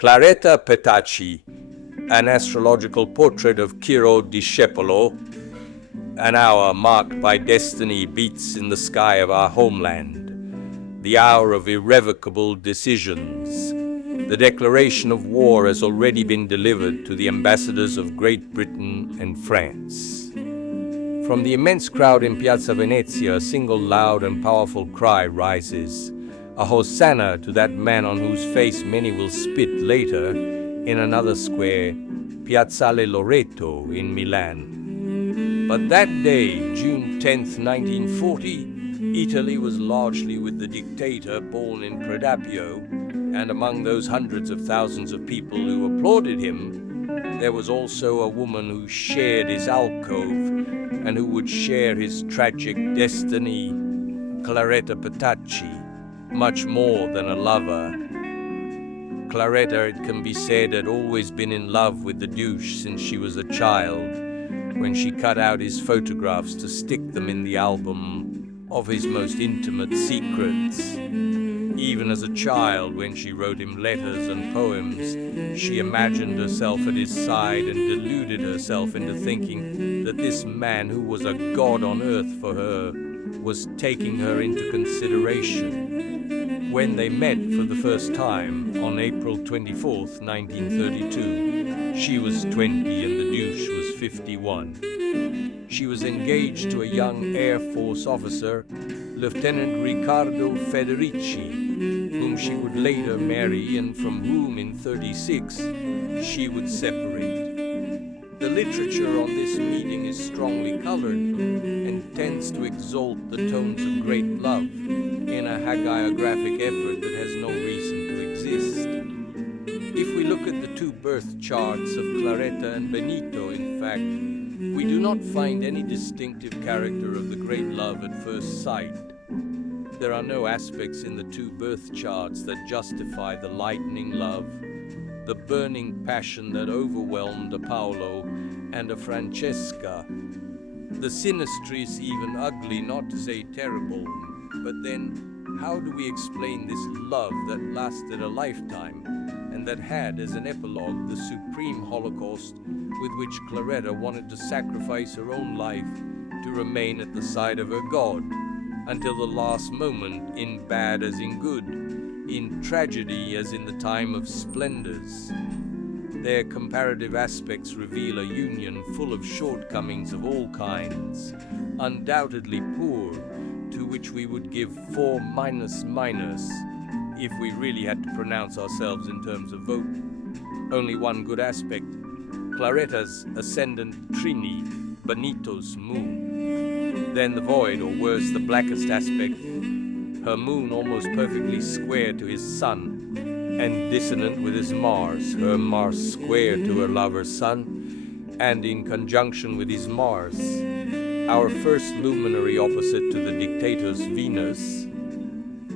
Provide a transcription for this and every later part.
Claretta Petacci, an astrological portrait of Ciro Discepolo. An hour marked by destiny beats in the sky of our homeland. The hour of irrevocable decisions. The declaration of war has already been delivered to the ambassadors of Great Britain and France. From the immense crowd in Piazza Venezia, a single loud and powerful cry rises. A hosanna to that man on whose face many will spit later in another square, Piazzale Loreto in Milan. But that day, June 10th, 1940, Italy was largely with the dictator born in Predapio, and among those hundreds of thousands of people who applauded him, there was also a woman who shared his alcove and who would share his tragic destiny, Claretta Petacci. Much more than a lover. Claretta, it can be said, had always been in love with the douche since she was a child, when she cut out his photographs to stick them in the album of his most intimate secrets. Even as a child, when she wrote him letters and poems, she imagined herself at his side and deluded herself into thinking that this man who was a god on earth for her was taking her into consideration. When they met for the first time on April 24th, 1932, she was 20 and the douche was 51. She was engaged to a young Air Force officer, Lieutenant Riccardo Federici, whom she would later marry and from whom in 36 she would separate. The literature on this meeting is strongly colored and tends to exalt the tones of great love in a hagiographic effort that has no reason to exist. If we look at the two birth charts of Claretta and Benito, in fact, we do not find any distinctive character of the great love at first sight. There are no aspects in the two birth charts that justify the lightning love, the burning passion that overwhelmed a Paolo and a Francesca. The synastry is even ugly, not to say terrible. But then, how do we explain this love that lasted a lifetime and that had as an epilogue the supreme holocaust with which Claretta wanted to sacrifice her own life to remain at the side of her God until the last moment, in bad as in good, in tragedy as in the time of splendors? Their comparative aspects reveal a union full of shortcomings of all kinds, undoubtedly poor, to which we would give 4 if we really had to pronounce ourselves in terms of vote. Only one good aspect: Claretta's ascendant Trini, Benito's moon. Then the void, or worse, the blackest aspect, her moon almost perfectly square to his sun, and dissonant with his Mars, her Mars square to her lover's sun, and in conjunction with his Mars, our first luminary opposite to the dictator's Venus.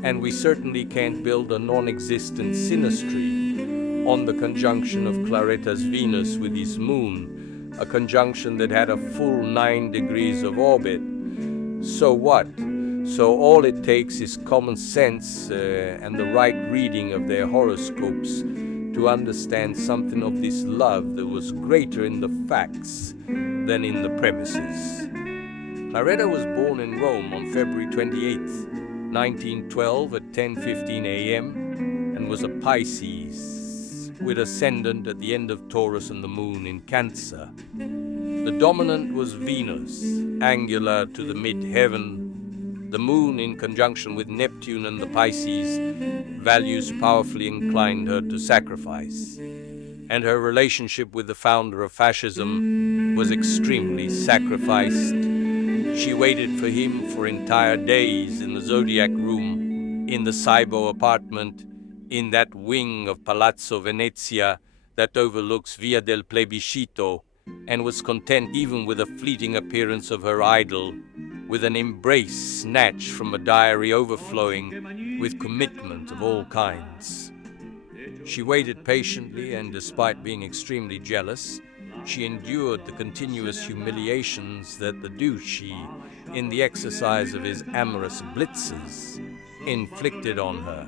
And we certainly can't build a non-existent synastry on the conjunction of Claretta's Venus with his moon, a conjunction that had a full 9 degrees of orbit. So what? So all it takes is common sense and the right reading of their horoscopes to understand something of this love that was greater in the facts than in the premises. Claretta was born in Rome on February 28th, 1912 at 10:15 a.m. and was a Pisces, with ascendant at the end of Taurus and the moon in Cancer. The dominant was Venus, angular to the mid-heaven. The moon, in conjunction with Neptune and the Pisces, values powerfully inclined her to sacrifice. And her relationship with the founder of fascism was extremely sacrificed. She waited for him for entire days in the Zodiac room, in the Saibo apartment, in that wing of Palazzo Venezia that overlooks Via del Plebiscito, and was content even with a fleeting appearance of her idol, with an embrace snatched from a diary overflowing with commitment of all kinds. She waited patiently, and despite being extremely jealous, she endured the continuous humiliations that the douche, in the exercise of his amorous blitzes, inflicted on her.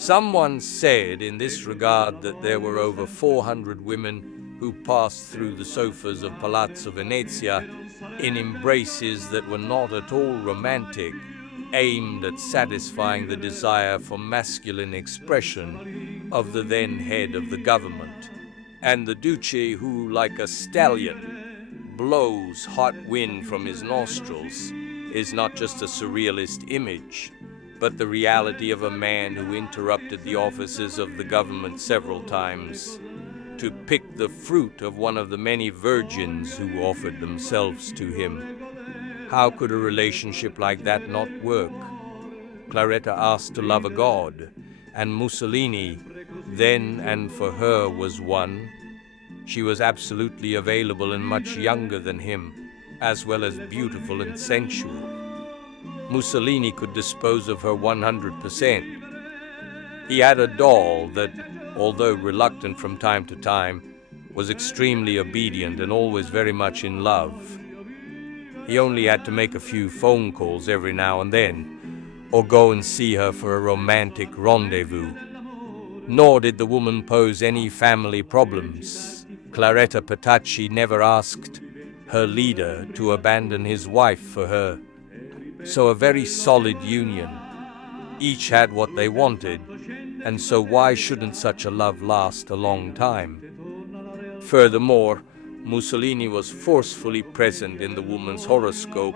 Someone said in this regard that there were over 400 women who passed through the sofas of Palazzo Venezia in embraces that were not at all romantic, aimed at satisfying the desire for masculine expression of the then head of the government, and the Duce who, like a stallion, blows hot wind from his nostrils, is not just a surrealist image, but the reality of a man who interrupted the offices of the government several times to pick the fruit of one of the many virgins who offered themselves to him. How could a relationship like that not work? Claretta asked to love a god, and Mussolini, then and for her, was one. She was absolutely available and much younger than him, as well as beautiful and sensual. Mussolini could dispose of her 100%. He had a doll that, although reluctant from time to time, was extremely obedient and always very much in love. He only had to make a few phone calls every now and then, or go and see her for a romantic rendezvous. Nor did the woman pose any family problems. Claretta Petacci never asked her leader to abandon his wife for her. So a very solid union. Each had what they wanted, and so why shouldn't such a love last a long time? Furthermore, Mussolini was forcefully present in the woman's horoscope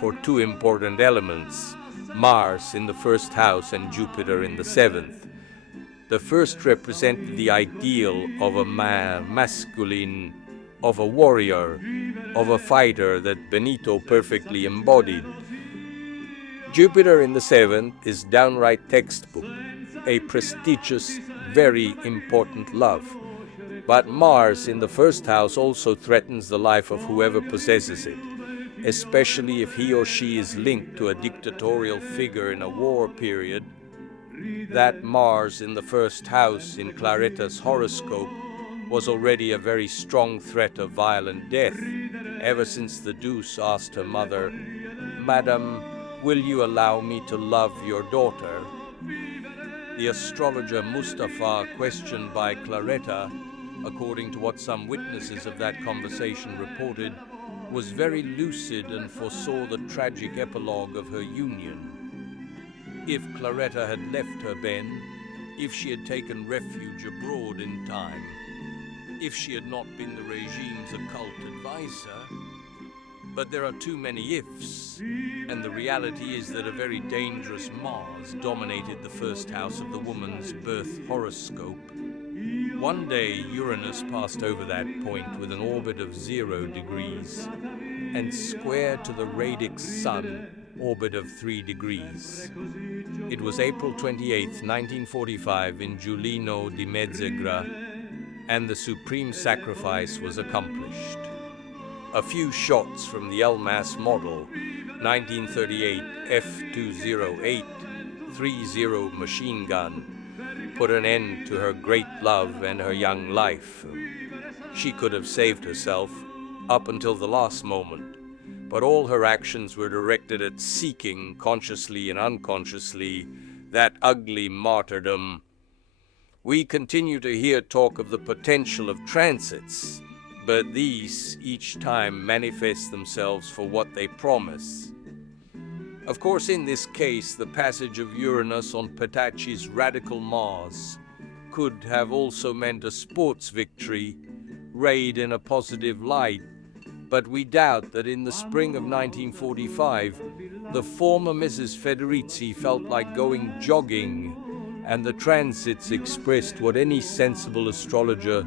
for two important elements, Mars in the first house and Jupiter in the seventh. The first represented the ideal of a masculine, of a warrior, of a fighter that Benito perfectly embodied. Jupiter in the seventh is downright textbook, a prestigious, very important love. But Mars in the first house also threatens the life of whoever possesses it, especially if he or she is linked to a dictatorial figure in a war period. That Mars in the first house in Claretta's horoscope was already a very strong threat of violent death, ever since the Deuce asked her mother, "Madam, will you allow me to love your daughter?" The astrologer Mustafa, questioned by Claretta, according to what some witnesses of that conversation reported, was very lucid and foresaw the tragic epilogue of her union. If Claretta had left her Ben, if she had taken refuge abroad in time, if she had not been the regime's occult advisor. But there are too many ifs, and the reality is that a very dangerous Mars dominated the first house of the woman's birth horoscope. One day, Uranus passed over that point with an orbit of 0 degrees, and square to the radix Sun orbit of 3 degrees. It was April 28, 1945, in Giulino di Mezzegra, and the supreme sacrifice was accomplished. A few shots from the Elmas model, 1938 F208-30 machine gun, put an end to her great love and her young life. She could have saved herself up until the last moment, but all her actions were directed at seeking, consciously and unconsciously, that ugly martyrdom. We continue to hear talk of the potential of transits, but these each time manifest themselves for what they promise. Of course, in this case, the passage of Uranus on Petacci's radical Mars could have also meant a sports victory, rayed in a positive light, but we doubt that in the spring of 1945, the former Mrs. Federici felt like going jogging, and the transits expressed what any sensible astrologer,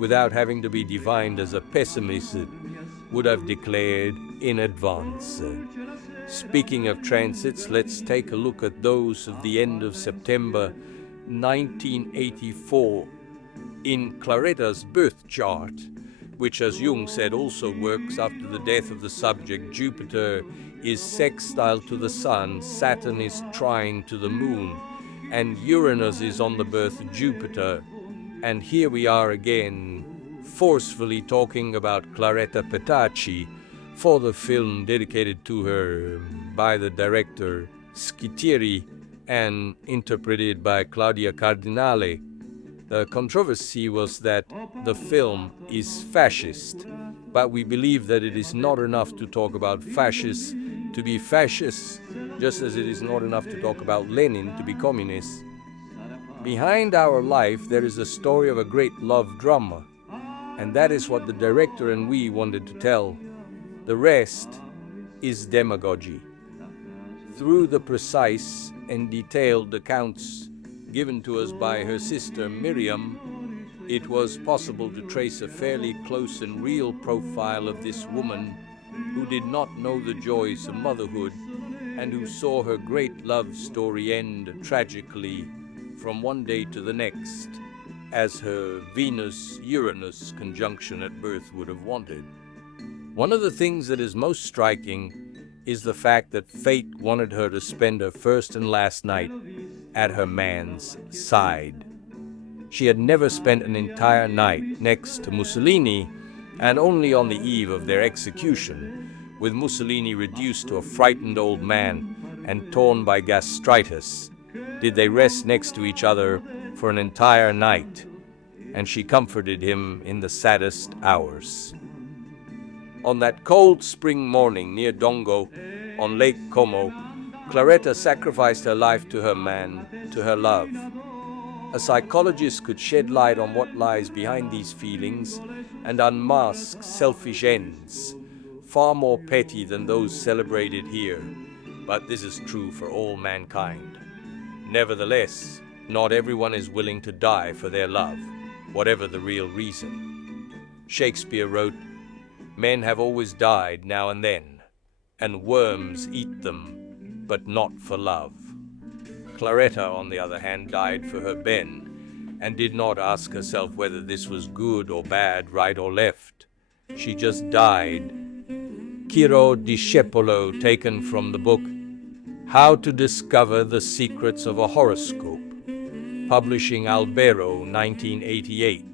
without having to be divined as a pessimist, would have declared in advance. Speaking of transits, let's take a look at those of the end of September 1984. In Claretta's birth chart, which, as Jung said, also works after the death of the subject, Jupiter is sextile to the Sun, Saturn is trine to the Moon, and Uranus is on the birth Jupiter. And here we are again, forcefully talking about Claretta Petacci for the film dedicated to her by the director Schittieri, and interpreted by Claudia Cardinale. The controversy was that the film is fascist, but we believe that it is not enough to talk about fascists to be fascists, just as it is not enough to talk about Lenin to be communist. Behind our life, there is a story of a great love drama, and that is what the director and we wanted to tell. The rest is demagogy. Through the precise and detailed accounts given to us by her sister Miriam, it was possible to trace a fairly close and real profile of this woman who did not know the joys of motherhood and who saw her great love story end tragically from one day to the next, as her Venus-Uranus conjunction at birth would have wanted. One of the things that is most striking is the fact that fate wanted her to spend her first and last night at her man's side. She had never spent an entire night next to Mussolini, and only on the eve of their execution, with Mussolini reduced to a frightened old man and torn by gastritis, did they rest next to each other for an entire night, and she comforted him in the saddest hours. On that cold spring morning near Dongo, on Lake Como, Claretta sacrificed her life to her man, to her love. A psychologist could shed light on what lies behind these feelings and unmask selfish ends, far more petty than those celebrated here, but this is true for all mankind. Nevertheless, not everyone is willing to die for their love, whatever the real reason. Shakespeare wrote, "Men have always died now and then, and worms eat them, but not for love." Claretta, on the other hand, died for her Ben, and did not ask herself whether this was good or bad, right or left. She just died. Ciro Discepolo, taken from the book How to Discover the Secrets of a Horoscope, Publishing Albero, 1988.